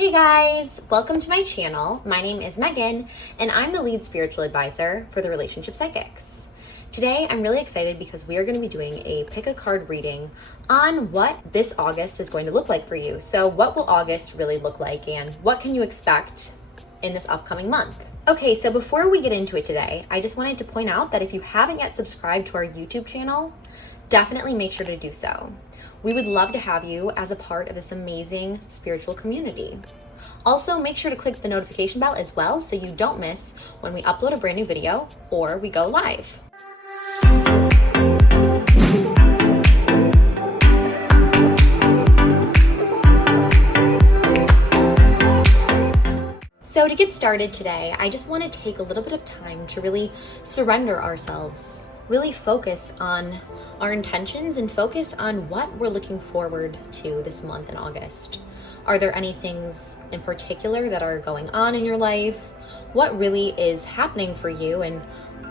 Hey guys, welcome to my channel. My name is Megan and I'm the lead spiritual advisor for the Relationship Psychics. Today I'm really excited because we are going to be doing a pick a card reading on what this August is going to look like for you. So what will August really look like and what can you expect in this upcoming month? Okay, so before we get into it today, I just wanted to point out that if you haven't yet subscribed to our YouTube channel, definitely make sure to do so. We would love to have you as a part of this amazing spiritual community. Also, make sure to click the notification bell as well so you don't miss when we upload a brand new video or we go live. So to get started today, I just want to take a little bit of time to really surrender ourselves, really focus on our intentions and focus on what we're looking forward to this month in August. Are there any things in particular that are going on in your life? What really is happening for you and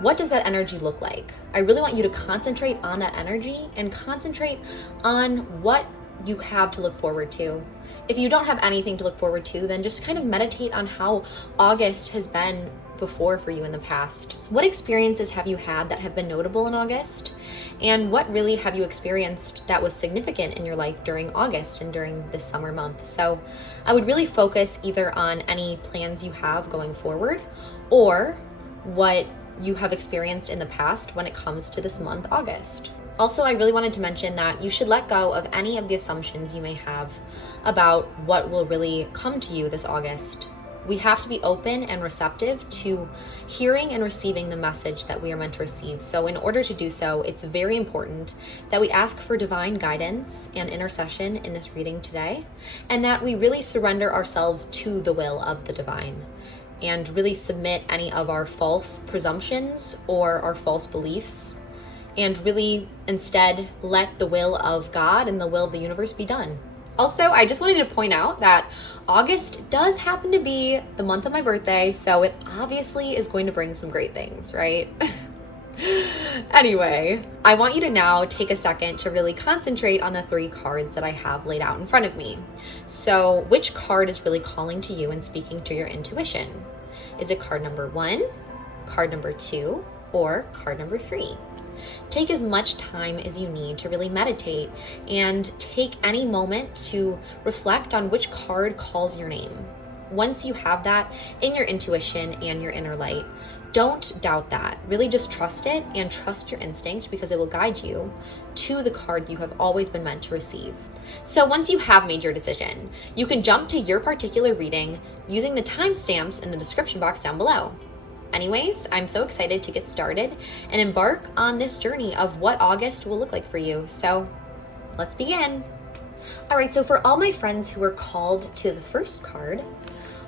what does that energy look like? I really want you to concentrate on that energy and concentrate on what you have to look forward to. If you don't have anything to look forward to, then just kind of meditate on how August has been before for you in the past. What experiences have you had that have been notable in August? And what really have you experienced that was significant in your life during August and during this summer month? So I would really focus either on any plans you have going forward or what you have experienced in the past when it comes to this month, August. Also, I really wanted to mention that you should let go of any of the assumptions you may have about what will really come to you this August. We have to be open and receptive to hearing and receiving the message that we are meant to receive. So in order to do so, it's very important that we ask for divine guidance and intercession in this reading today, and that we really surrender ourselves to the will of the divine and really submit any of our false presumptions or our false beliefs and really instead let the will of God and the will of the universe be done. Also, I just wanted to point out that August does happen to be the month of my birthday, so it obviously is going to bring some great things, right? Anyway, I want you to now take a second to really concentrate on the 3 cards that I have laid out in front of me. So which card is really calling to you and speaking to your intuition? Is it card number 1, card number 2, or card number 3? Take as much time as you need to really meditate and take any moment to reflect on which card calls your name. Once you have that in your intuition and your inner light, don't doubt that. Really just trust it and trust your instinct because it will guide you to the card you have always been meant to receive. So once you have made your decision, you can jump to your particular reading using the timestamps in the description box down below. Anyways, I'm so excited to get started and embark on this journey of what August will look like for you. So let's begin. All right, so for all my friends who are called to the first card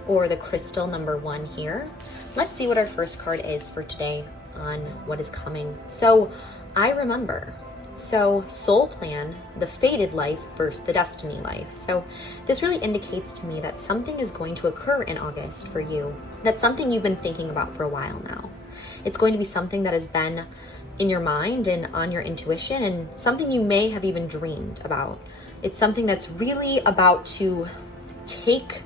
or the crystal number 1 here, let's see what our first card is for today on what is coming. So I remember. So soul plan, the fated life versus the destiny life. So this really indicates to me that something is going to occur in August for you. That's something you've been thinking about for a while now. It's going to be something that has been in your mind and on your intuition and something you may have even dreamed about. It's something that's really about to take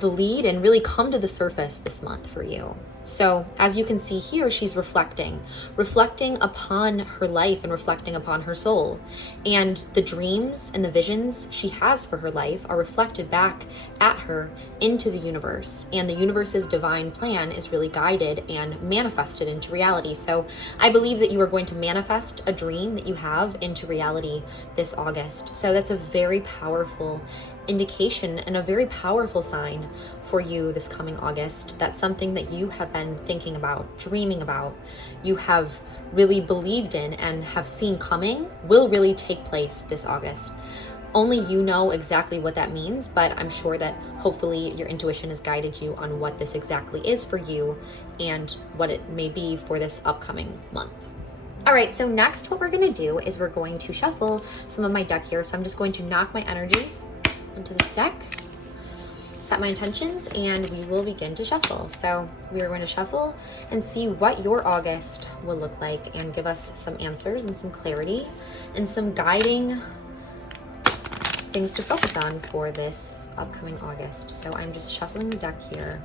the lead and really come to the surface this month for you. So as you can see here, she's reflecting upon her life and reflecting upon her soul. And the dreams and the visions she has for her life are reflected back at her into the universe. And the universe's divine plan is really guided and manifested into reality. So I believe that you are going to manifest a dream that you have into reality this August. So that's a very powerful indication and a very powerful sign for you this coming August. That's something that you have been thinking about, dreaming about, you have really believed in and have seen coming will really take place this August. Only you know exactly what that means, but I'm sure that hopefully your intuition has guided you on what this exactly is for you and what it may be for this upcoming month. All right, so next what we're going to do is we're going to shuffle some of my deck here. So I'm just going to knock my energy into this deck, set my intentions, and we will begin to shuffle. So we are going to shuffle and see what your August will look like and give us some answers and some clarity and some guiding things to focus on for this upcoming August. So I'm just shuffling the deck here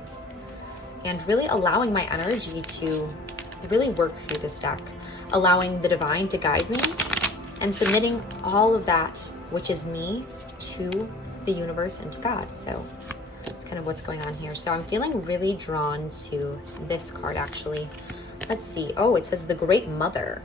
and really allowing my energy to really work through this deck, allowing the divine to guide me and submitting all of that, which is me, to the universe and to God. So that's kind of what's going on here. So I'm feeling really drawn to this card, actually. Let's see. Oh, it says the Great Mother.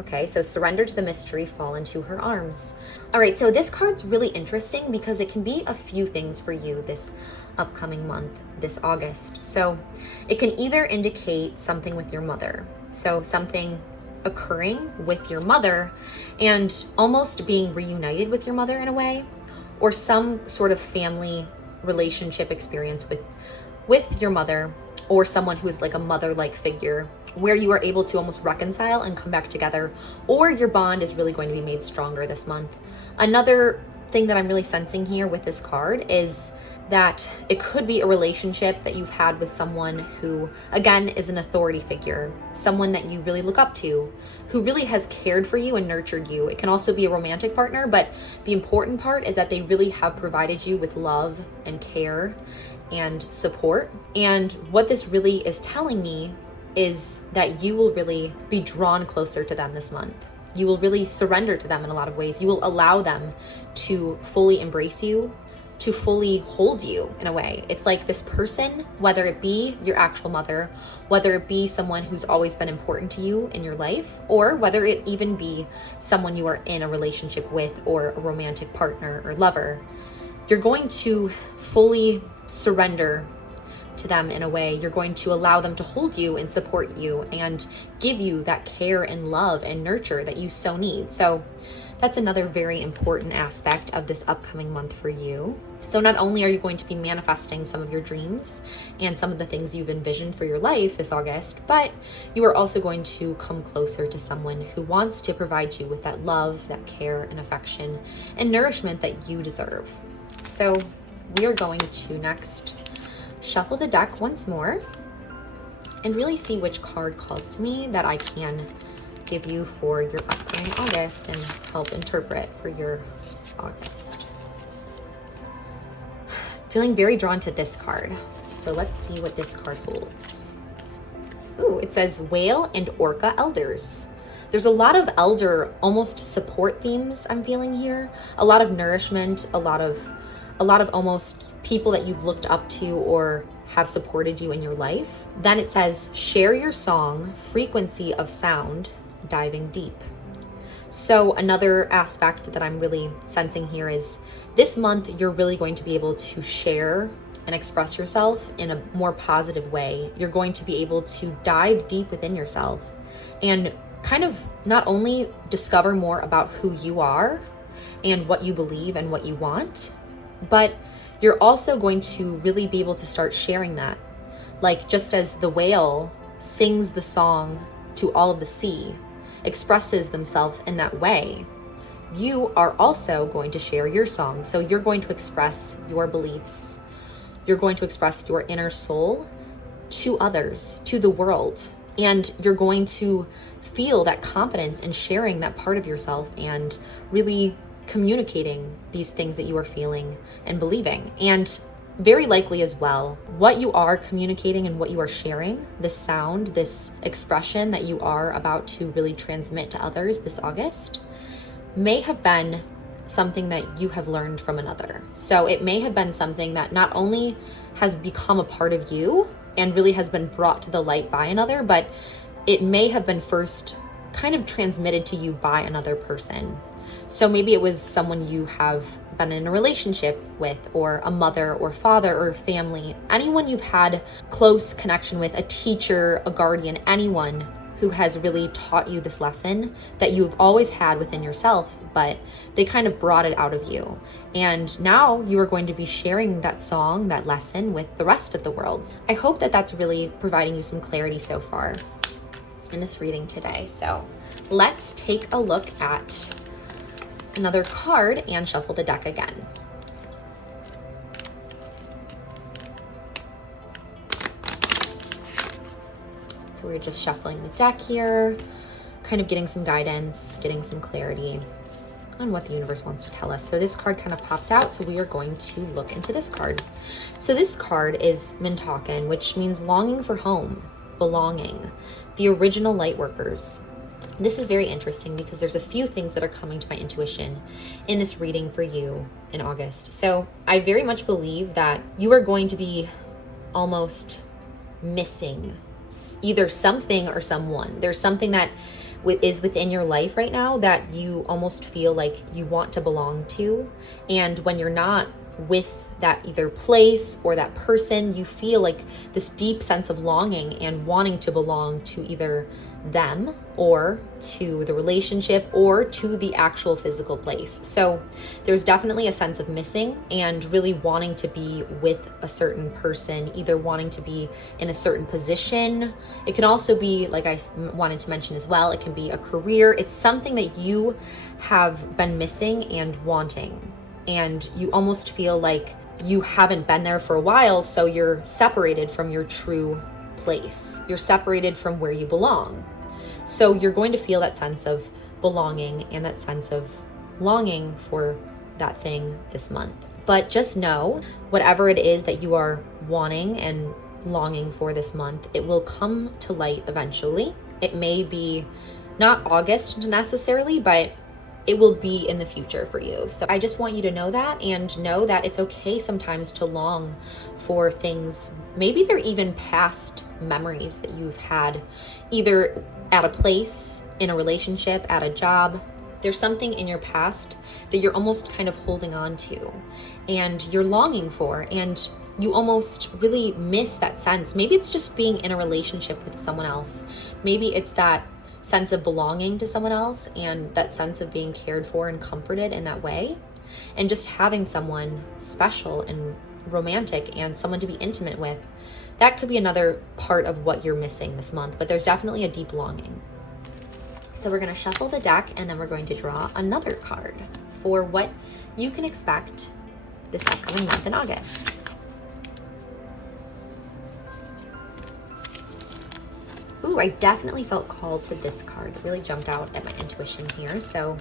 Okay, so surrender to the mystery, fall into her arms. All right, so this card's really interesting because it can be a few things for you this upcoming month, this August. So it can either indicate something with your mother, so something occurring with your mother and almost being reunited with your mother in a way, or some sort of family relationship experience with your mother, or someone who is like a mother-like figure where you are able to almost reconcile and come back together, or your bond is really going to be made stronger this month. Another thing that I'm really sensing here with this card is that it could be a relationship that you've had with someone who, again, is an authority figure, someone that you really look up to, who really has cared for you and nurtured you. It can also be a romantic partner, but the important part is that they really have provided you with love and care and support. And what this really is telling me is that you will really be drawn closer to them this month. You will really surrender to them in a lot of ways. You will allow them to fully embrace you, to fully hold you in a way. It's like this person, whether it be your actual mother, whether it be someone who's always been important to you in your life, or whether it even be someone you are in a relationship with, or a romantic partner or lover, you're going to fully surrender to them in a way. You're going to allow them to hold you and support you and give you that care and love and nurture that you so need. So that's another very important aspect of this upcoming month for you. So not only are you going to be manifesting some of your dreams and some of the things you've envisioned for your life this August, but you are also going to come closer to someone who wants to provide you with that love, that care and affection and nourishment that you deserve. So we are going to next shuffle the deck once more and really see which card calls to me that I can give you for your upcoming August and help interpret for your August. Feeling very drawn to this card. So let's see what this card holds. Ooh, it says Whale and Orca Elders. There's a lot of elder, almost support themes I'm feeling here. A lot of nourishment, a lot of almost people that you've looked up to or have supported you in your life. Then it says, share your song, frequency of sound, diving deep. So another aspect that I'm really sensing here is this month, you're really going to be able to share and express yourself in a more positive way. You're going to be able to dive deep within yourself and kind of not only discover more about who you are and what you believe and what you want, but you're also going to really be able to start sharing that. Like just as the whale sings the song to all of the sea, expresses themselves in that way, you are also going to share your song. So you're going to express your beliefs. You're going to express your inner soul to others, to the world. And you're going to feel that confidence in sharing that part of yourself and really communicating these things that you are feeling and believing. And very likely as well, what you are communicating and what you are sharing, this sound, this expression that you are about to really transmit to others this August, may have been something that you have learned from another. So it may have been something that not only has become a part of you and really has been brought to the light by another, but it may have been first kind of transmitted to you by another person. So maybe it was someone you have been in a relationship with, or a mother or father or family, anyone you've had close connection with, a teacher, a guardian, anyone who has really taught you this lesson that you've always had within yourself, but they kind of brought it out of you. And now you are going to be sharing that song, that lesson with the rest of the world. I hope that that's really providing you some clarity so far in this reading today. So let's take a look at another card and shuffle the deck again. So we're just shuffling the deck here, kind of getting some guidance, getting some clarity on what the universe wants to tell us. So this card kind of popped out, so we are going to look into this card. So this card is Mintaken, which means longing for home, belonging, the original light workers. This is very interesting because there's a few things that are coming to my intuition in this reading for you in August. So I very much believe that you are going to be almost missing either something or someone. There's something that is within your life right now that you almost feel like you want to belong to. And when you're not with that either place or that person, you feel like this deep sense of longing and wanting to belong to either them or to the relationship or to the actual physical place. So there's definitely a sense of missing and really wanting to be with a certain person, either wanting to be in a certain position. It can also be, like I wanted to mention as well, it can be a career. It's something that you have been missing and wanting, and you almost feel like you haven't been there for a while, so you're separated from your true place. You're separated from where you belong. So you're going to feel that sense of belonging and that sense of longing for that thing this month. But just know, whatever it is that you are wanting and longing for this month, it will come to light eventually. It may be not August necessarily, but it will be in the future for you. So I just want you to know that, and know that it's okay sometimes to long for things. Maybe they're even past memories that you've had, either at a place, in a relationship, at a job. There's something in your past that you're almost kind of holding on to and you're longing for, and you almost really miss that sense. Maybe it's just being in a relationship with someone else. Maybe it's that sense of belonging to someone else and that sense of being cared for and comforted in that way, and just having someone special and romantic and someone to be intimate with. That could be another part of what you're missing this month, but there's definitely a deep longing. So we're going to shuffle the deck, and then we're going to draw another card for what you can expect this upcoming month in August. Ooh, I definitely felt called to this card. It really jumped out at my intuition here. So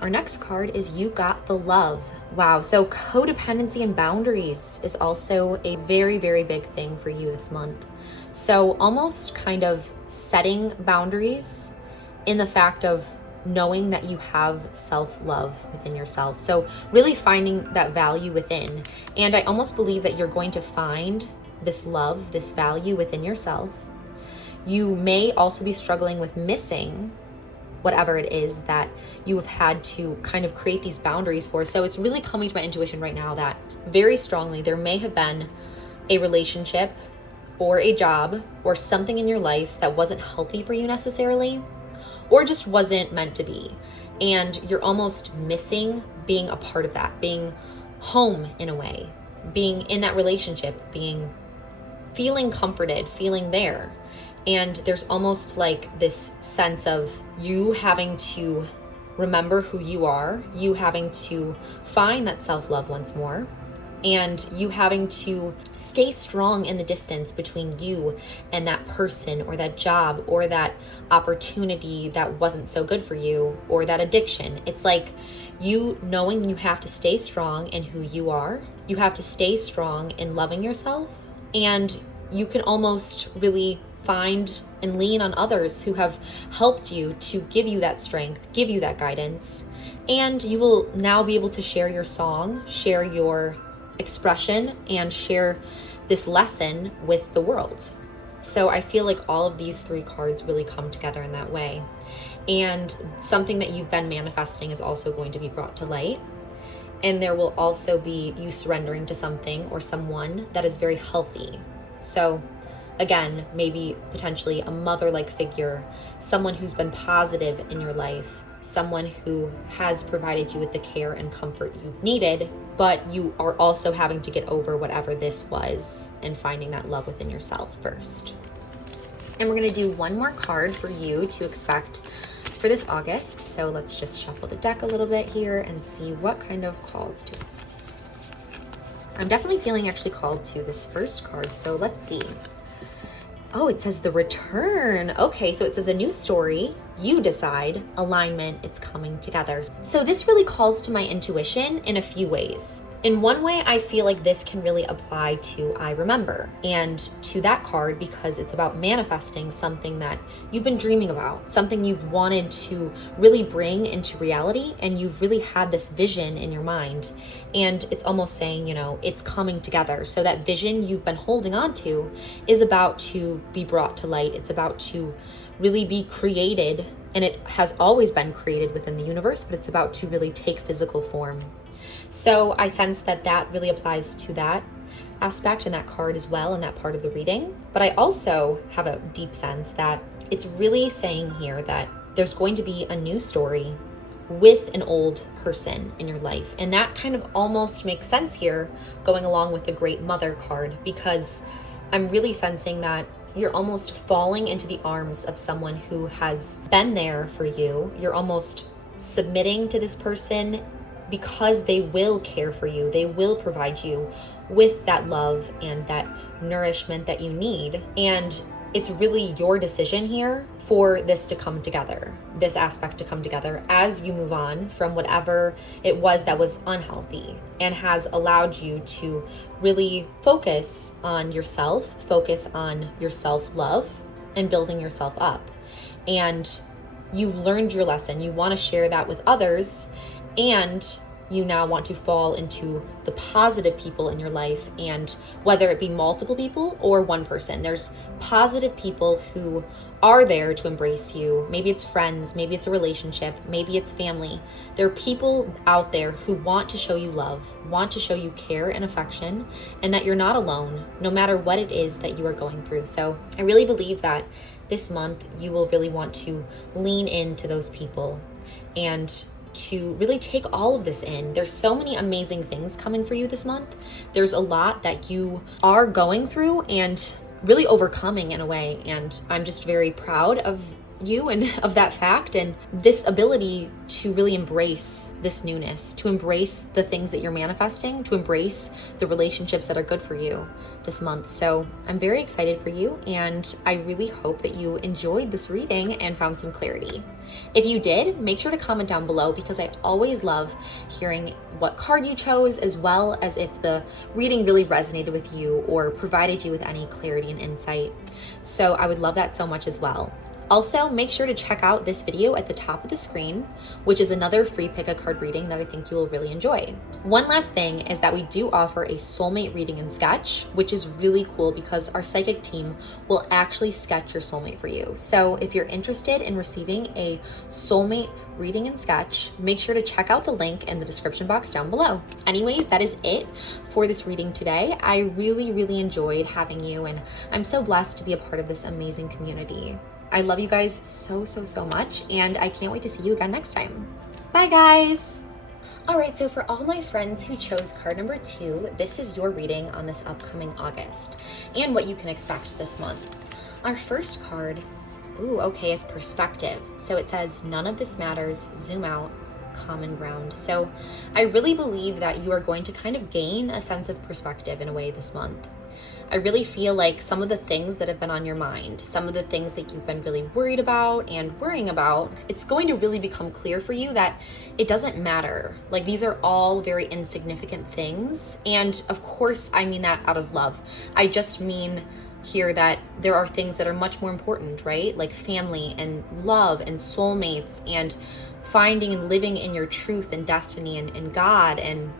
our next card is You Got the Love. Wow, so codependency and boundaries is also a very, very big thing for you this month. So almost kind of setting boundaries in the fact of knowing that you have self-love within yourself. So really finding that value within. And I almost believe that you're going to find this love, this value within yourself. You may also be struggling with missing whatever it is that you have had to kind of create these boundaries for. So it's really coming to my intuition right now that very strongly there may have been a relationship or a job or something in your life that wasn't healthy for you necessarily, or just wasn't meant to be. And you're almost missing being a part of that, being home in a way, being in that relationship, feeling comforted, feeling there. And there's almost like this sense of you having to remember who you are, you having to find that self-love once more, and you having to stay strong in the distance between you and that person or that job or that opportunity that wasn't so good for you, or that addiction. It's like you knowing you have to stay strong in who you are, you have to stay strong in loving yourself, and you can almost really find and lean on others who have helped you to give you that strength, give you that guidance. And you will now be able to share your song, share your expression, and share this lesson with the world. So I feel like all of these three cards really come together in that way. And something that you've been manifesting is also going to be brought to light. And there will also be you surrendering to something or someone that is very healthy. So again, maybe potentially a mother-like figure, someone who's been positive in your life, someone who has provided you with the care and comfort you've needed, but you are also having to get over whatever this was and finding that love within yourself first. And we're going to do one more card for you to expect for this August. So let's just shuffle the deck a little bit here and see what kind of calls to us. I'm definitely feeling actually called to this first card, so let's see. Oh, it says the return. Okay, so it says a new story, you decide, alignment, it's coming together. So this really calls to my intuition in a few ways. In one way, I feel like this can really apply to I remember and to that card because it's about manifesting something that you've been dreaming about, something you've wanted to really bring into reality, and you've really had this vision in your mind. And it's almost saying, it's coming together. So that vision you've been holding on to is about to be brought to light. It's about to really be created, and it has always been created within the universe, but it's about to really take physical form. So I sense that that really applies to that aspect and that card as well, and that part of the reading. But I also have a deep sense that it's really saying here that there's going to be a new story with an old person in your life. And that kind of almost makes sense here, going along with the Great Mother card, because I'm really sensing that you're almost falling into the arms of someone who has been there for you. You're almost submitting to this person because they will care for you. They will provide you with that love and that nourishment that you need. And it's really your decision here for this to come together, this aspect to come together as you move on from whatever it was that was unhealthy and has allowed you to really focus on yourself, focus on your self-love and building yourself up. And you've learned your lesson. You want to share that with others, and you now want to fall into the positive people in your life, and whether it be multiple people or one person, there's positive people who are there to embrace you. Maybe it's friends, maybe it's a relationship, maybe it's family. There are people out there who want to show you love, want to show you care and affection, and that you're not alone, no matter what it is that you are going through. So I really believe that this month you will really want to lean into those people and to really take all of this in. There's so many amazing things coming for you this month. There's a lot that you are going through and really overcoming in a way. And I'm just very proud of you and of that fact, and this ability to really embrace this newness, to embrace the things that you're manifesting, to embrace the relationships that are good for you this month. So I'm very excited for you, and I really hope that you enjoyed this reading and found some clarity. If you did, make sure to comment down below, because I always love hearing what card you chose, as well as if the reading really resonated with you or provided you with any clarity and insight. So I would love that so much as well. Also, make sure to check out this video at the top of the screen, which is another free pick a card reading that I think you will really enjoy. One last thing is that we do offer a soulmate reading and sketch, which is really cool because our psychic team will actually sketch your soulmate for you. So if you're interested in receiving a soulmate reading and sketch, make sure to check out the link in the description box down below. Anyways, that is it for this reading today. I really enjoyed having you, and I'm so blessed to be a part of this amazing community. I love you guys so much, and I can't wait to see you again next time. Bye guys! Alright, so for all my friends who chose card number 2, this is your reading on this upcoming August and what you can expect this month. Our first card, is perspective. So it says, none of this matters, zoom out, common ground. So I really believe that you are going to kind of gain a sense of perspective in a way this month. I really feel like some of the things that have been on your mind, some of the things that you've been really worried about and worrying about, it's going to really become clear for you that it doesn't matter. Like, these are all very insignificant things. And of course, I mean that out of love. I just mean here that there are things that are much more important, right? Like family and love and soulmates and finding and living in your truth and destiny and God and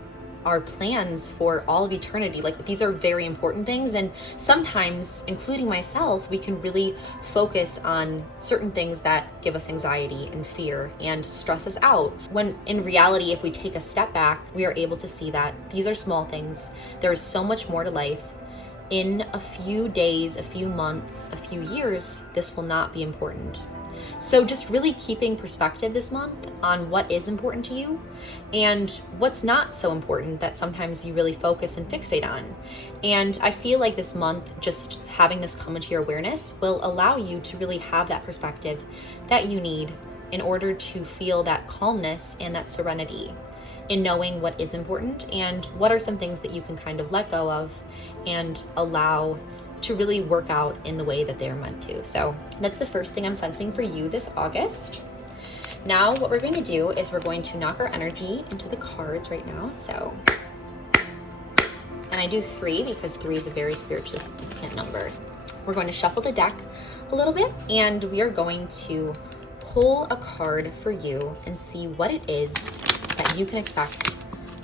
our plans for all of eternity. Like, these are very important things, and sometimes, including myself, we can really focus on certain things that give us anxiety and fear and stress us out, when in reality, if we take a step back, we are able to see that these are small things. There is so much more to life. In a few days, a few months, a few years, this will not be important. So just really keeping perspective this month on what is important to you and what's not so important that sometimes you really focus and fixate on. And I feel like this month, just having this come into your awareness will allow you to really have that perspective that you need in order to feel that calmness and that serenity in knowing what is important and what are some things that you can kind of let go of and allow to really work out in the way that they're meant to. So that's the first thing I'm sensing for you this August. Now what we're going to do is we're going to knock our energy into the cards right now. So, and I do 3 because 3 is a very spiritually significant number. We're going to shuffle the deck a little bit, and we are going to pull a card for you and see what it is that you can expect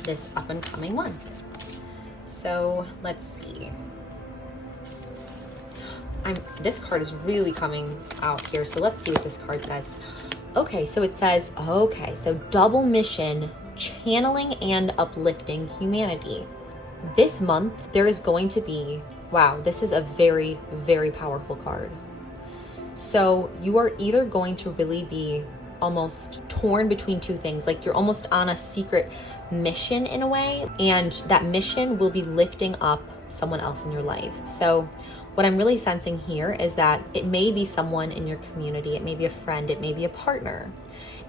this up and coming month. So let's see. This card is really coming out here. So let's see what this card says. Okay, so it says, so double mission, channeling and uplifting humanity. This month, there is going to be, wow, this is a very, very powerful card. So you are either going to really be almost torn between 2 things, like you're almost on a secret mission in a way, and that mission will be lifting up someone else in your life. So what I'm really sensing here is that it may be someone in your community, it may be a friend, it may be a partner,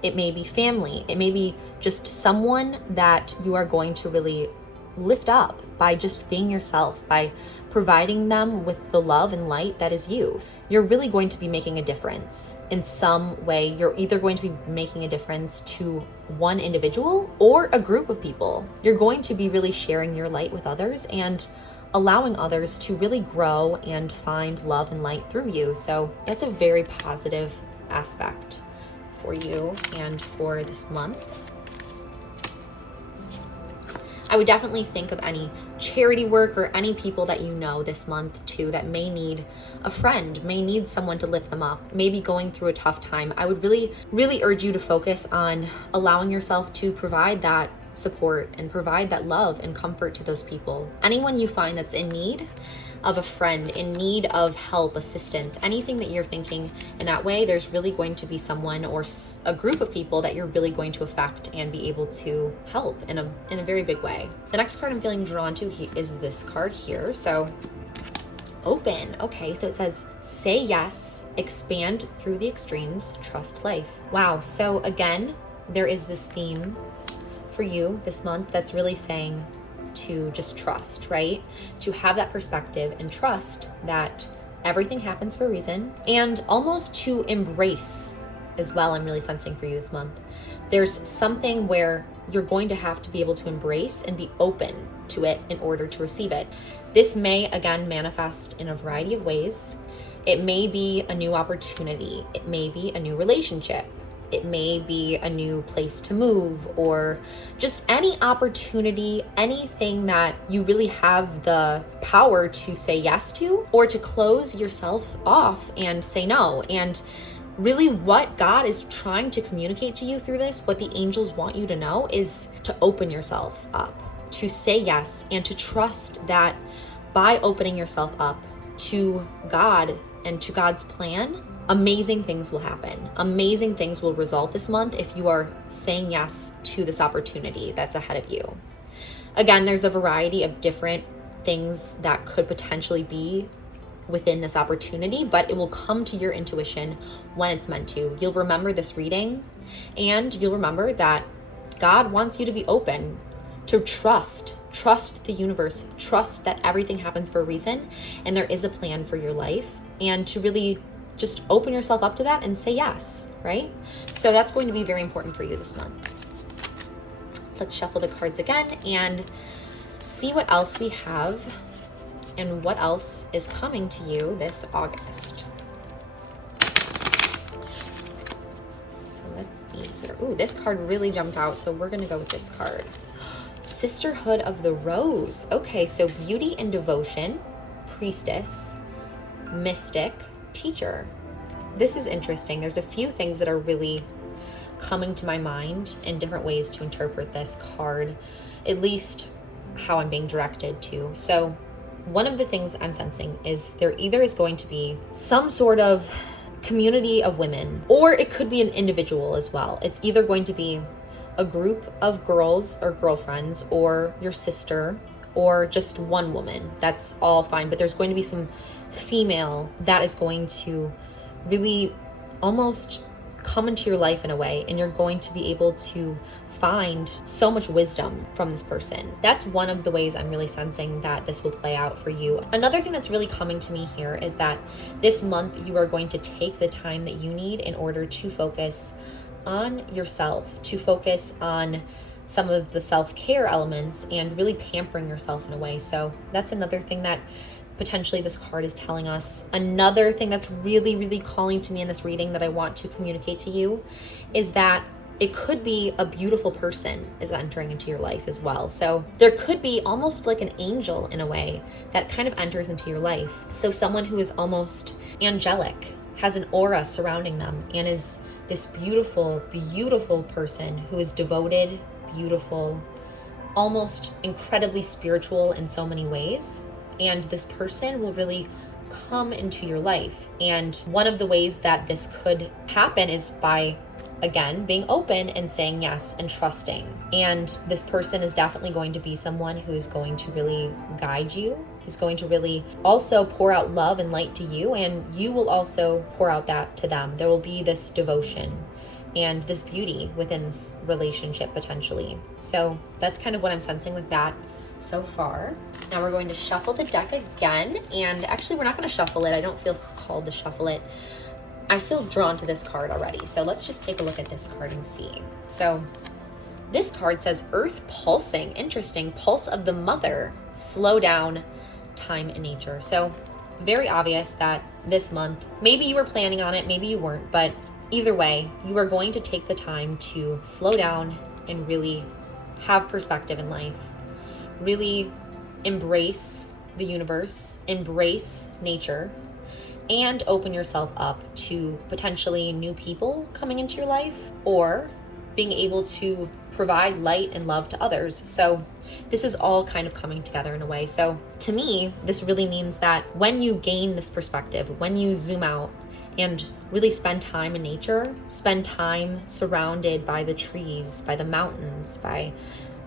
it may be family, it may be just someone that you are going to really lift up by just being yourself, by providing them with the love and light that is you. You're really going to be making a difference in some way. You're either going to be making a difference to one individual or a group of people. You're going to be really sharing your light with others and allowing others to really grow and find love and light through you. So that's a very positive aspect for you and for this month. I would definitely think of any charity work or any people that you know this month too that may need a friend, may need someone to lift them up, maybe going through a tough time. I would really, really urge you to focus on allowing yourself to provide that support and provide that love and comfort to those people. Anyone you find that's in need of a friend, in need of help, assistance, anything that you're thinking in that way, there's really going to be someone or a group of people that you're really going to affect and be able to help in a very big way. The next card I'm feeling drawn to is this card here. So open. Okay, so it says, say yes, expand through the extremes, trust life. Wow. So again, there is this theme for you this month that's really saying to just trust, right? To have that perspective and trust that everything happens for a reason, and almost to embrace as well. I'm really sensing for you this month. There's something where you're going to have to be able to embrace and be open to it in order to receive it. This may again manifest in a variety of ways. It may be a new opportunity. It may be a new relationship. It may be a new place to move, or just any opportunity, anything that you really have the power to say yes to, or to close yourself off and say no. And really what God is trying to communicate to you through this, what the angels want you to know, is to open yourself up, to say yes, and to trust that by opening yourself up to God and to God's plan, amazing things will happen. Amazing things will result this month if you are saying yes to this opportunity that's ahead of you. Again, there's a variety of different things that could potentially be within this opportunity, but it will come to your intuition when it's meant to. You'll remember this reading, and you'll remember that God wants you to be open, to trust the universe, trust that everything happens for a reason and there is a plan for your life, and to really just open yourself up to that and say yes, right? So that's going to be very important for you this month. Let's shuffle the cards again and see what else we have and what else is coming to you this August. So let's see here. Ooh, this card really jumped out, so we're gonna go with this card. Sisterhood of the Rose. Okay, so beauty and devotion, priestess, mystic, teacher. This is interesting. There's a few things that are really coming to my mind in different ways to interpret this card, at least how I'm being directed to. So one of the things I'm sensing is there either is going to be some sort of community of women, or it could be an individual as well. It's either going to be a group of girls or girlfriends, or your sister, or just one woman. That's all fine. But there's going to be some female that is going to really almost come into your life in a way, and you're going to be able to find so much wisdom from this person. That's one of the ways I'm really sensing that this will play out for you. Another thing that's really coming to me here is that this month you are going to take the time that you need in order to focus on yourself, to focus on some of the self-care elements and really pampering yourself in a way. So that's another thing that potentially this card is telling us. Another thing that's really, really calling to me in this reading that I want to communicate to you is that it could be a beautiful person is entering into your life as well. So there could be almost like an angel in a way that kind of enters into your life. So someone who is almost angelic, has an aura surrounding them, and is this beautiful, beautiful person who is devoted, beautiful, almost incredibly spiritual in so many ways. And this person will really come into your life. And one of the ways that this could happen is by, again, being open and saying yes and trusting. And this person is definitely going to be someone who is going to really guide you, is going to really also pour out love and light to you, and you will also pour out that to them. There will be this devotion and this beauty within this relationship potentially. So that's kind of what I'm sensing with that so far. Now we're going to shuffle the deck again, and actually we're not going to shuffle it. I don't feel called to shuffle it. I feel drawn to this card already. So let's just take a look at this card and see. So this card says Earth pulsing. Interesting. Pulse of the mother. Slow down. Time in nature. So very obvious that this month, maybe you were planning on it, maybe you weren't, but either way, you are going to take the time to slow down and really have perspective in life. Really embrace the universe, embrace nature, and open yourself up to potentially new people coming into your life, or being able to provide light and love to others. So this is all kind of coming together in a way. So to me, this really means that when you gain this perspective, when you zoom out and really spend time in nature, spend time surrounded by the trees, by the mountains, by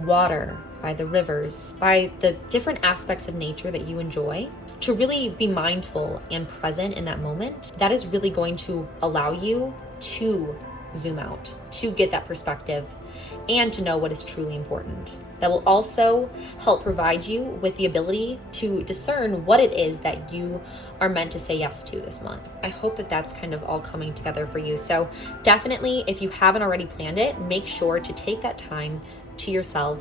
water, by the rivers, by the different aspects of nature that you enjoy, to really be mindful and present in that moment, that is really going to allow you to zoom out, to get that perspective, and to know what is truly important. That will also help provide you with the ability to discern what it is that you are meant to say yes to this month. I hope that that's kind of all coming together for you. So definitely, if you haven't already planned it, make sure to take that time to yourself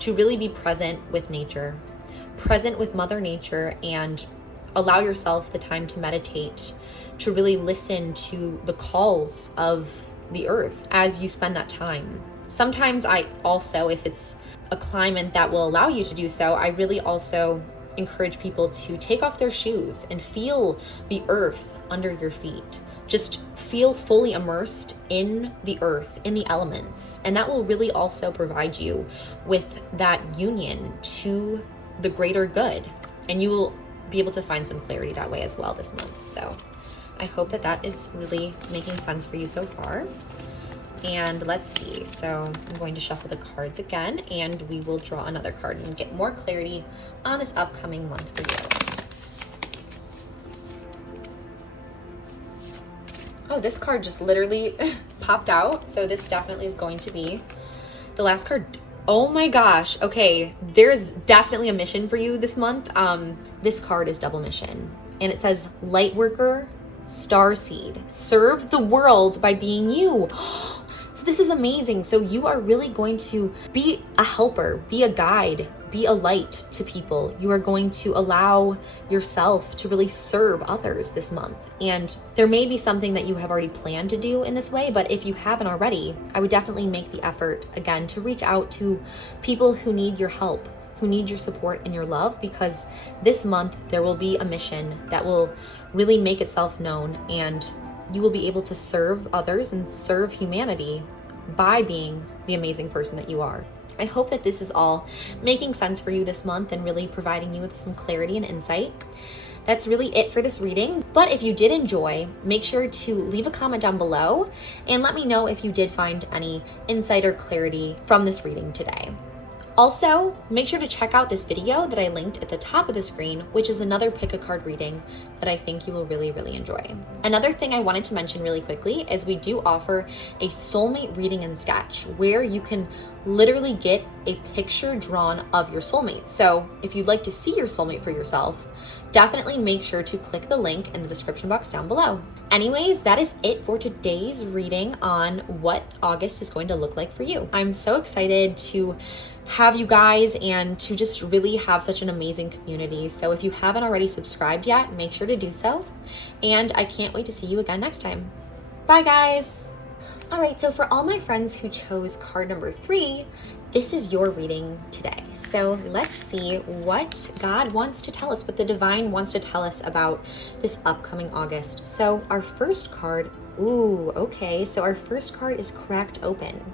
to really be present with nature, present with Mother Nature, and allow yourself the time to meditate, to really listen to the calls of the earth as you spend that time. Sometimes I also, if it's a climate that will allow you to do so, I really also encourage people to take off their shoes and feel the earth under your feet. Just feel fully immersed in the earth, in the elements. And that will really also provide you with that union to the greater good. And you will be able to find some clarity that way as well this month. So I hope that that is really making sense for you so far. And let's see. So I'm going to shuffle the cards again, and we will draw another card and get more clarity on this upcoming month for you. Oh, this card just literally popped out. So this definitely is going to be the last card. Oh my gosh. Okay, there's definitely a mission for you this month. This card is double mission, and it says Lightworker, Starseed. Serve the world by being you. So this is amazing. So you are really going to be a helper, be a guide, be a light to people. You are going to allow yourself to really serve others this month. And there may be something that you have already planned to do in this way, but if you haven't already, I would definitely make the effort again to reach out to people who need your help, who need your support and your love, because this month there will be a mission that will really make itself known, and you will be able to serve others and serve humanity by being the amazing person that you are. I hope that this is all making sense for you this month and really providing you with some clarity and insight. That's really it for this reading. But if you did enjoy, make sure to leave a comment down below and let me know if you did find any insight or clarity from this reading today. Also, make sure to check out this video that I linked at the top of the screen, which is another pick a card reading that I think you will really, really enjoy. Another thing I wanted to mention really quickly is we do offer a soulmate reading and sketch where you can literally get a picture drawn of your soulmate. So if you'd like to see your soulmate for yourself, definitely make sure to click the link in the description box down below. Anyways, that is it for today's reading on what August is going to look like for you. I'm so excited to have you guys and to just really have such an amazing community. So if you haven't already subscribed yet, make sure to do so. And I can't wait to see you again next time. Bye guys. All right, so for all my friends who chose card number 3, this is your reading today. So let's see what God wants to tell us, what the divine wants to tell us about this upcoming August. So our first card, so our first card is cracked open.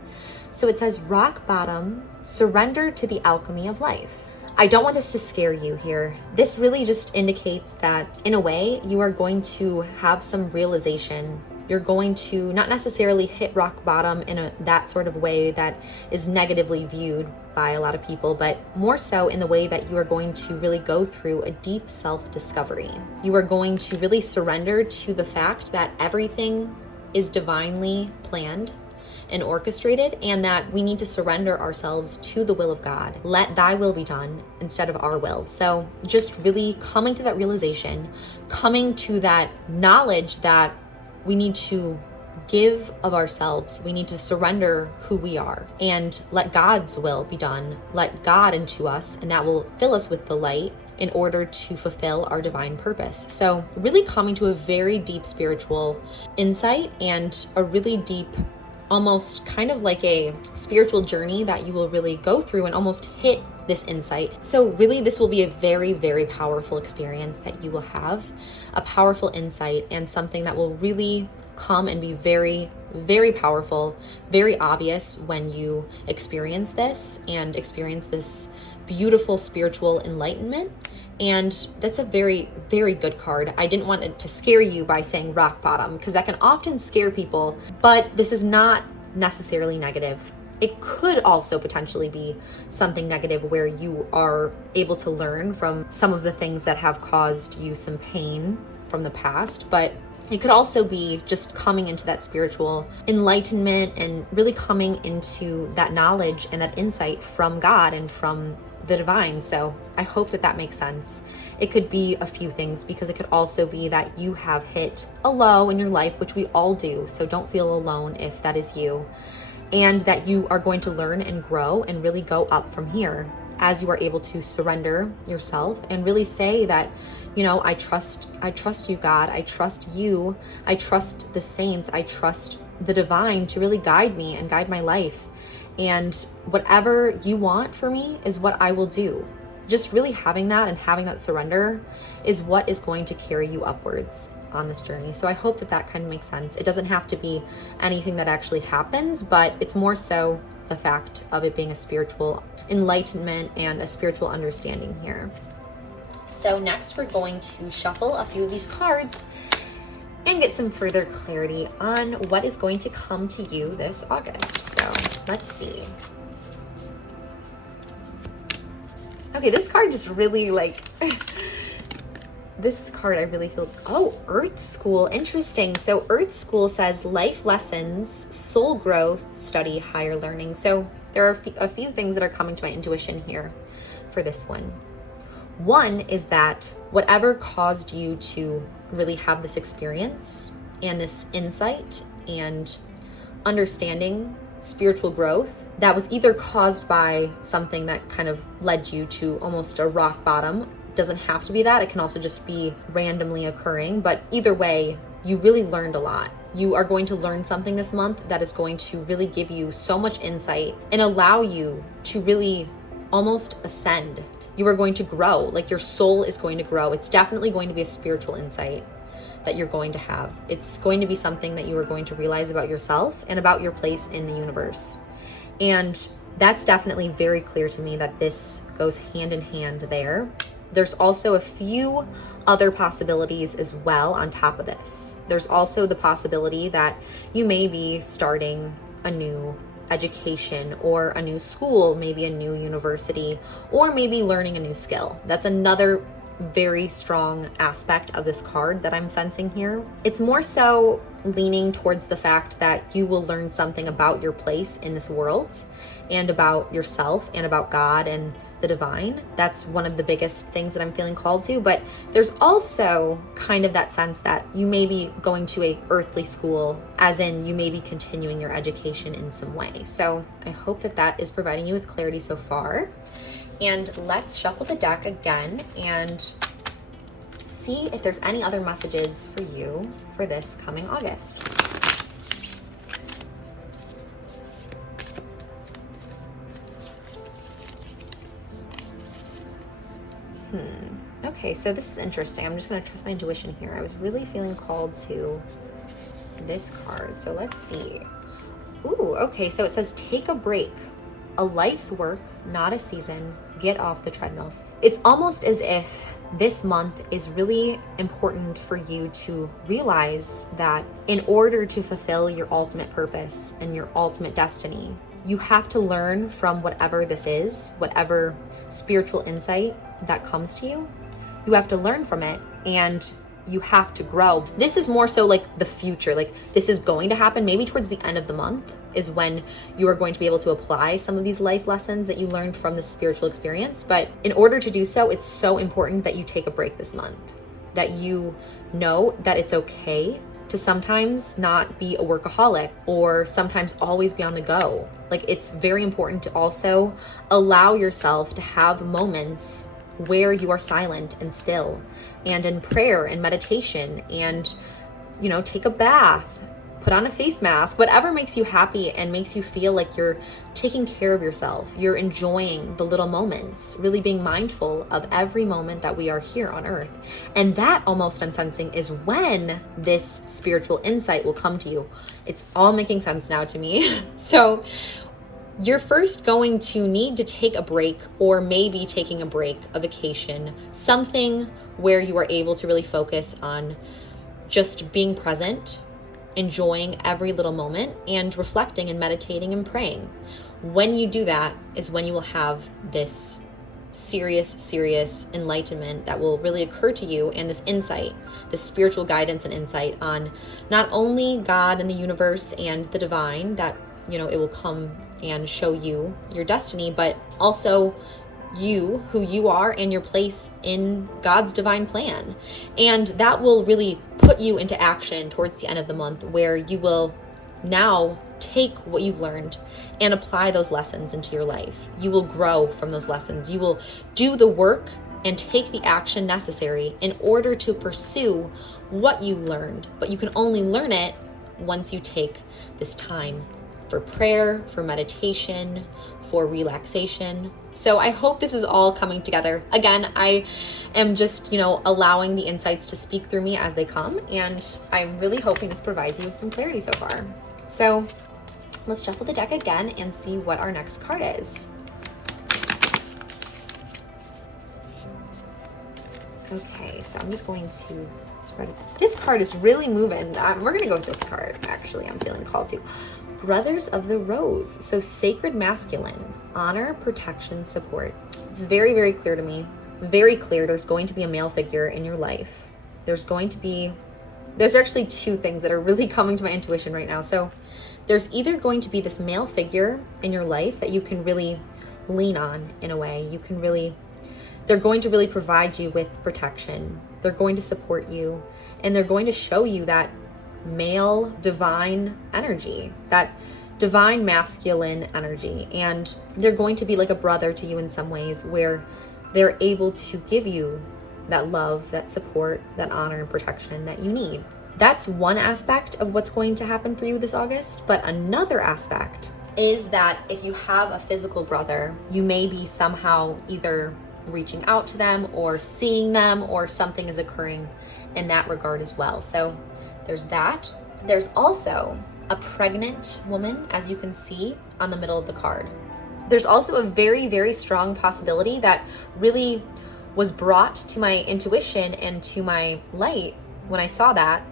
So it says rock bottom, surrender to the alchemy of life. I don't want this to scare you here. This really just indicates that in a way you are going to have some realization. You're going to not necessarily hit rock bottom in that sort of way that is negatively viewed by a lot of people, but more so in the way that you are going to really go through a deep self-discovery. You are going to really surrender to the fact that everything is divinely planned and orchestrated, and that we need to surrender ourselves to the will of God. Let thy will be done instead of our will. So just really coming to that realization, coming to that knowledge that we need to give of ourselves. We need to surrender who we are and let God's will be done. Let God into us, and that will fill us with the light in order to fulfill our divine purpose. So really coming to a very deep spiritual insight and a really deep, almost kind of like a spiritual journey that you will really go through and almost hit this insight. So really this will be a very, very powerful experience that you will have, a powerful insight and something that will really come and be very, very powerful, very obvious when you experience this and experience this beautiful spiritual enlightenment. And that's a very, very good card. I didn't want it to scare you by saying rock bottom, because that can often scare people, but this is not necessarily negative. It could also potentially be something negative where you are able to learn from some of the things that have caused you some pain from the past, but it could also be just coming into that spiritual enlightenment and really coming into that knowledge and that insight from God and from the divine. So I hope that that makes sense. It could be a few things, because it could also be that you have hit a low in your life, which we all do. So don't feel alone if that is you, and that you are going to learn and grow and really go up from here as you are able to surrender yourself and really say that, I trust you, God. I trust you. I trust the saints. I trust the divine to really guide me and guide my life. And whatever you want for me is what I will do. Just really having that and having that surrender is what is going to carry you upwards on this journey. So I hope that that kind of makes sense. It doesn't have to be anything that actually happens, but it's more so the fact of it being a spiritual enlightenment and a spiritual understanding here. So next we're going to shuffle a few of these cards and get some further clarity on what is going to come to you this August. So let's see. Okay, this card just really this card I really feel, Earth School, interesting. So Earth School says life lessons, soul growth, study, higher learning. So there are a few things that are coming to my intuition here for this one. One is that whatever caused you to really have this experience and this insight and understanding spiritual growth, that was either caused by something that kind of led you to almost a rock bottom. It doesn't have to be that. It can also just be randomly occurring, but either way, you really learned a lot. You are going to learn something this month that is going to really give you so much insight and allow you to really almost ascend. You are going to grow, like your soul is going to grow. It's definitely going to be a spiritual insight that you're going to have. It's going to be something that you are going to realize about yourself and about your place in the universe. And that's definitely very clear to me that this goes hand in hand there. There's also a few other possibilities as well on top of this. There's also the possibility that you may be starting a new education or a new school, maybe a new university, or maybe learning a new skill. That's another very strong aspect of this card that I'm sensing here. It's more so leaning towards the fact that you will learn something about your place in this world and about yourself and about God and the divine. That's one of the biggest things that I'm feeling called to. But there's also kind of that sense that you may be going to a earthly school, as in you may be continuing your education in some way. So I hope that that is providing you with clarity so far. And let's shuffle the deck again and see if there's any other messages for you for this coming August. Okay, so this is interesting. I'm just going to trust my intuition here. I was really feeling called to this card. So let's see. Ooh, okay, so it says take a break. A life's work, not a season. Get off the treadmill. It's almost as if this month is really important for you to realize that in order to fulfill your ultimate purpose and your ultimate destiny, you have to learn from whatever this is, whatever spiritual insight that comes to you. You have to learn from it and you have to grow. This is more so like the future, like this is going to happen maybe towards the end of the month is when you are going to be able to apply some of these life lessons that you learned from this spiritual experience. But in order to do so, it's so important that you take a break this month, that you know that it's okay to sometimes not be a workaholic or sometimes always be on the go. Like it's very important to also allow yourself to have moments where you are silent and still and in prayer and meditation and, you know, take a bath, put on a face mask, whatever makes you happy and makes you feel like you're taking care of yourself. You're enjoying the little moments, really being mindful of every moment that we are here on earth. And that almost I'm sensing is when this spiritual insight will come to you. It's all making sense now to me. So you're first going to need to take a break, or maybe taking a break, a vacation, something where you are able to really focus on just being present, enjoying every little moment, and reflecting and meditating and praying. When you do that is when you will have this serious enlightenment that will really occur to you, and this insight, this spiritual guidance and insight on not only God and the universe and the divine, that, you know, it will come and show you your destiny, but also you, who you are, and your place in God's divine plan. And that will really put you into action towards the end of the month, where you will now take what you've learned and apply those lessons into your life. You will grow from those lessons. You will do the work and take the action necessary in order to pursue what you learned. But you can only learn it once you take this time for prayer, for meditation, for relaxation. So I hope this is all coming together. Again, I am just, you know, allowing the insights to speak through me as they come, and I'm really hoping this provides you with some clarity so far. So let's shuffle the deck again and see what our next card is. Okay, so I'm just going to spread it. This card is really moving. We're gonna go with this card, actually. I'm feeling called to. Brothers of the Rose. So sacred masculine, honor, protection, support. It's very clear to me. Very clear there's going to be a male figure in your life. There's actually two things that are really coming to my intuition right now. So there's either going to be this male figure in your life that you can really lean on in a way. They're going to really provide you with protection. They're going to support you, and they're going to show you that male divine energy, that divine masculine energy. And they're going to be like a brother to you in some ways, where they're able to give you that love, that support, that honor and protection that you need. That's one aspect of what's going to happen for you this August. But another aspect is that if you have a physical brother, you may be somehow either reaching out to them or seeing them, or something is occurring in that regard as well. So there's that. There's also a pregnant woman, as you can see on the middle of the card. There's also a very strong possibility that really was brought to my intuition and to my light when I saw that,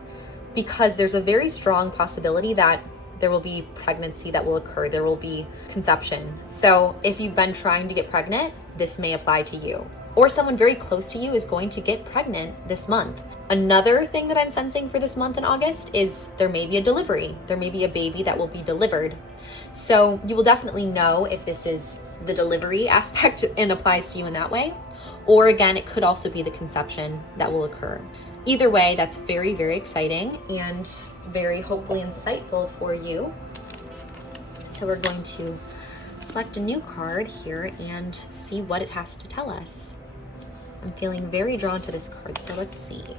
because there's a very strong possibility that There will be pregnancy that will occur. There will be conception. So if you've been trying to get pregnant, this may apply to you. Or someone very close to you is going to get pregnant this month. Another thing that I'm sensing for this month in August is there may be a delivery. There may be a baby that will be delivered. So you will definitely know if this is the delivery aspect and applies to you in that way. Or again, it could also be the conception that will occur. Either way, that's very, very exciting and very hopefully insightful for you. So we're going to select a new card here and see what it has to tell us. I'm feeling very drawn to this card, so let's see. It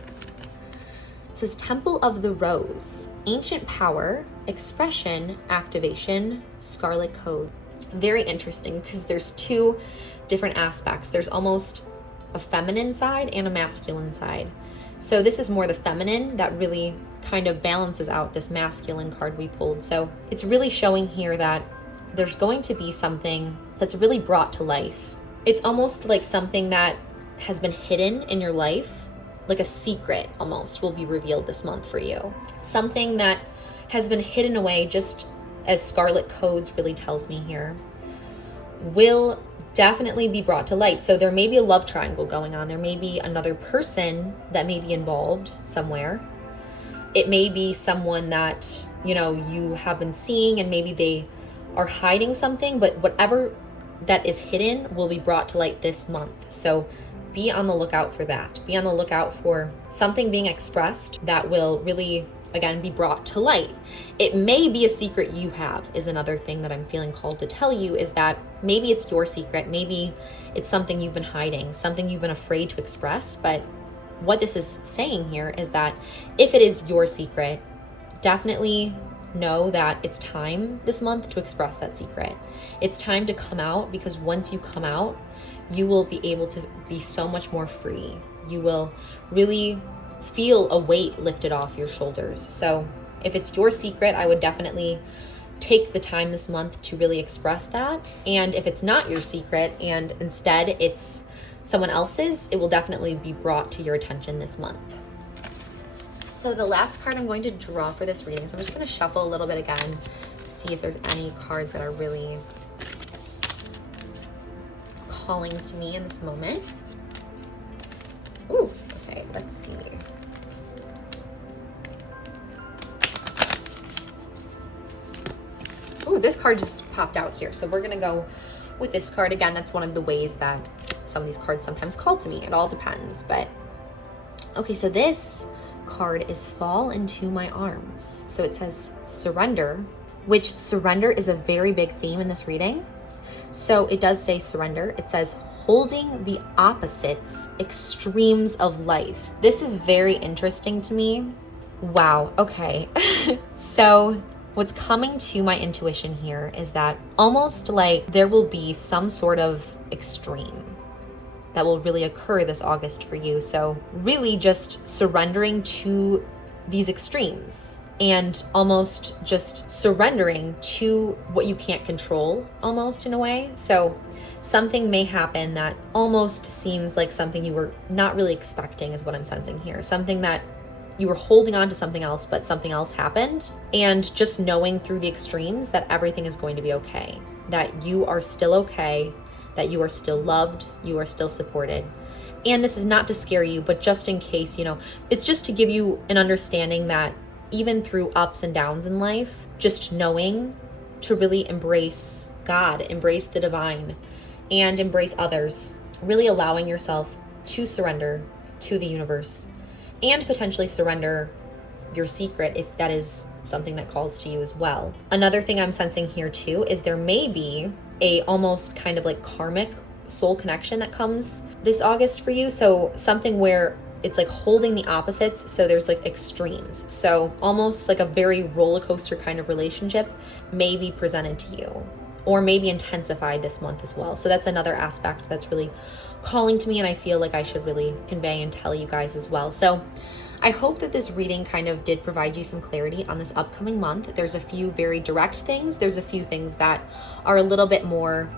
says Temple of the Rose, Ancient Power, Expression, Activation, Scarlet Code. Very interesting because there's two different aspects. There's almost a feminine side and a masculine side. So this is more the feminine that really kind of balances out this masculine card we pulled. So it's really showing here that there's going to be something that's really brought to life. It's almost like something that has been hidden in your life, like a secret almost will be revealed this month for you. Something that has been hidden away, just as Scarlet Codes really tells me here, will definitely be brought to light. So there may be a love triangle going on. There may be another person that may be involved somewhere. It may be someone that, you have been seeing and maybe they are hiding something, but whatever that is hidden will be brought to light this month. So be on the lookout for that. Be on the lookout for something being expressed that will really, again, be brought to light. It may be a secret you have is another thing that I'm feeling called to tell you, is that maybe it's your secret. Maybe it's something you've been hiding, something you've been afraid to express. But what this is saying here is that if it is your secret, definitely know that it's time this month to express that secret. It's time to come out, because once you come out, you will be able to be so much more free. You will really feel a weight lifted off your shoulders. So if it's your secret, I would definitely take the time this month to really express that. And if it's not your secret and instead it's someone else's, it will definitely be brought to your attention this month. So the last card I'm going to draw for this reading, so I'm just going to shuffle a little bit again, see if there's any cards that are really calling to me in this moment. Ooh, okay, let's see. Ooh, this card just popped out here. So we're gonna go with this card again. That's one of the ways that some of these cards sometimes call to me. It all depends, but okay, so this card is Fall Into My Arms. So it says surrender, which surrender is a very big theme in this reading. So it does say surrender. It says holding the opposites, extremes of life. This is very interesting to me. Wow, okay. So what's coming to my intuition here is that almost like there will be some sort of extreme that will really occur this August for you. So really just surrendering to these extremes and almost just surrendering to what you can't control, almost in a way. So something may happen that almost seems like something you were not really expecting is what I'm sensing here. Something that you were holding on to something else, but something else happened. And just knowing through the extremes that everything is going to be okay, that you are still okay, that you are still loved, you are still supported. And this is not to scare you, but just in case, it's just to give you an understanding that even through ups and downs in life, just knowing to really embrace God, embrace the divine, and embrace others, really allowing yourself to surrender to the universe and potentially surrender your secret if that is something that calls to you as well. Another thing I'm sensing here too is there may be a almost kind of like karmic soul connection that comes this August for you. So something where it's like holding the opposites. So there's like extremes. So almost like a very roller coaster kind of relationship may be presented to you, or maybe intensified this month as well. So that's another aspect that's really calling to me, and I feel like I should really convey and tell you guys as well. So I hope that this reading kind of did provide you some clarity on this upcoming month. There's a few very direct things. There's a few things that are a little bit more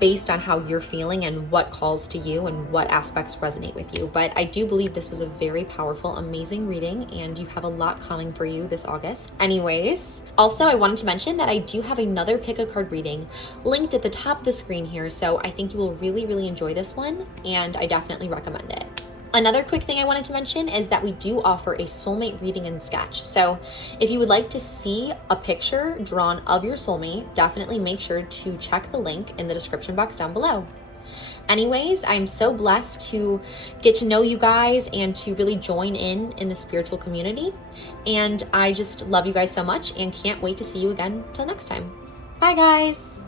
based on how you're feeling and what calls to you and what aspects resonate with you. But I do believe this was a very powerful, amazing reading, and you have a lot coming for you this August. Anyways, also I wanted to mention that I do have another pick a card reading linked at the top of the screen here, so I think you will really, really enjoy this one, and I definitely recommend it. Another quick thing I wanted to mention is that we do offer a soulmate reading and sketch. So if you would like to see a picture drawn of your soulmate, definitely make sure to check the link in the description box down below. Anyways, I'm so blessed to get to know you guys and to really join in the spiritual community. And I just love you guys so much and can't wait to see you again till next time. Bye guys.